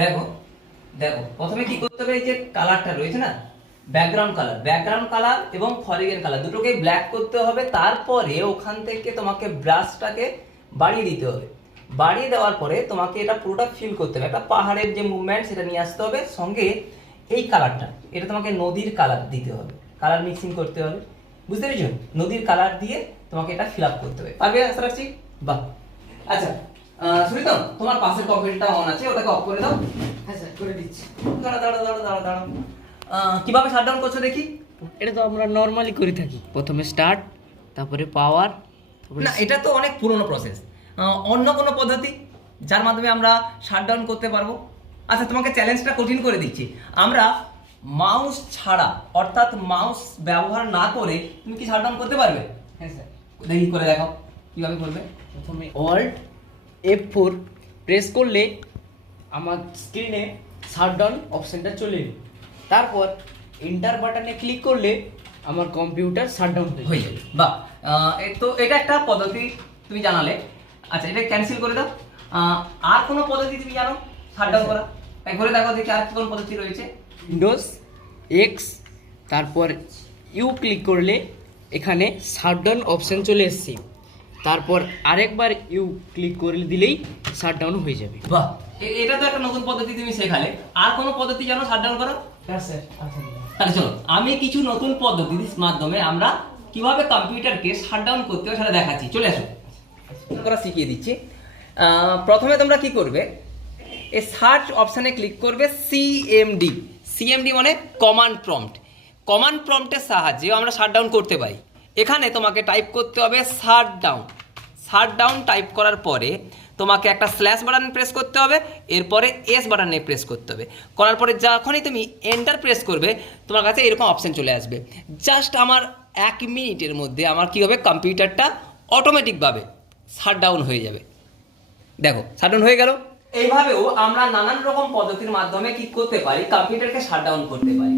দেখো দেখো প্রথমে কি করতে হবে, এই যে কালারটা রয়েছে না, ব্যাকগ্রাউন্ড কালার এবং ফরিগ্রেন কালার দুটোকে ব্ল্যাক করতে হবে। তারপরে ওখান থেকে তোমাকে ব্রাশটাকে বাড়িয়ে দিতে হবে। বাড়িয়ে দেওয়ার পরে তোমাকে এটা পুরোটা ফিল করতে হবে, একটা পাহাড়ের যে মুভমেন্ট সেটা নিয়ে আসতে হবে। সঙ্গে এই কালারটা, এটা তোমাকে নদীর কালার দিতে হবে, কালার মিক্সিং করতে হবে, বুঝতে পেরেছো? নদীর কালার দিয়ে তোমাকে এটা ফিল আপ করতে হবে। পারবে? আশা রাখছি। বাহ, আচ্ছা সুরিতম, তোমার পাশের কম্পিউটারটা অন আছে, ওটাকে অফ করে দাও। হ্যাঁ স্যার, করে দিচ্ছি। দাঁড়া। কিভাবে শাটডাউন করছো দেখি? এটা তো আমরা নর্মালি করে থাকি, প্রথমে স্টার্ট, তারপরে পাওয়ার। না, এটা তো অনেক পুরনো প্রসেস। অন্য কোনো পদ্ধতি যার মাধ্যমে আমরা শাটডাউন করতে পারবো? আচ্ছা, তোমাকে চ্যালেঞ্জটা কঠিন করে দিচ্ছি। আমরা মাউস ছাড়া, অর্থাৎ মাউস ব্যবহার না করে তুমি কি শাটডাউন করতে পারবে? হ্যাঁ স্যার। দেখি করে দেখাও কিভাবে করবে। প্রথমে অল্ট F4 প্রেস করলে আমার স্ক্রিনে শাটডাউন অপশনটা চলে এলো। তারপর এন্টার বাটনে ক্লিক করলে আমার কম্পিউটার শাটডাউন হয়ে যাবে। বাহ, তো এটা একটা পদ্ধতি তুমি জানালে। আচ্ছা, এটা ক্যান্সেল করে দাও। আর কোনো পদ্ধতি তুমি জানো শাটডাউন করা? তাই করে দেখো দেখি আর কোন পদ্ধতি রয়েছে। উইন্ডোজ এক্স, তারপর ইউ ক্লিক করলে এখানে শাটডাউন অপশন চলে এসেছে। তারপর আরেকবার ইউ ক্লিক করে দিলেই শাটডাউন হয়ে যাবে। বাহ, এটা তো একটা নতুন পদ্ধতি তুমি শেখালে। আর কোনো পদ্ধতি জানো শাটডাউন করা? হ্যাঁ স্যার, আচ্ছা। তাহলে চলো আমি কিছু নতুন পদ্ধতির মাধ্যমে আমরা কিভাবে কম্পিউটারকে শাটডাউন করতে হয় সেটা দেখাচ্ছি। চলে আসো, করা শিখিয়ে দিচ্ছি। প্রথমে তোমরা কি করবে, এই সার্চ অপশানে ক্লিক করবে সিএমডি। সিএমডি মানে কমান্ড প্রম্পট। কমান্ড প্রম্পটের সাহায্যে আমরা শাটডাউন করতে পারি। এখানে তোমাকে টাইপ করতে হবে শাটডাউন টাইপ করার পরে তোমাকে একটা স্ল্যাশ বাটন প্রেস করতে হবে, এরপরে এস বাটনে প্রেস করতে হবে। করার পরে যখনই তুমি এন্টার প্রেস করবে তোমার কাছে এরকম অপশান চলে আসবে। জাস্ট আমার 1 মিনিটের মধ্যে আমার কী হবে, কম্পিউটারটা অটোমেটিকভাবে শাটডাউন হয়ে যাবে। দেখো শাটডাউন হয়ে গেল। এইভাবেও আমরা নানান রকম পদ্ধতির মাধ্যমে কি করতে পারি, কম্পিউটারকে শাটডাউন করতে পারি।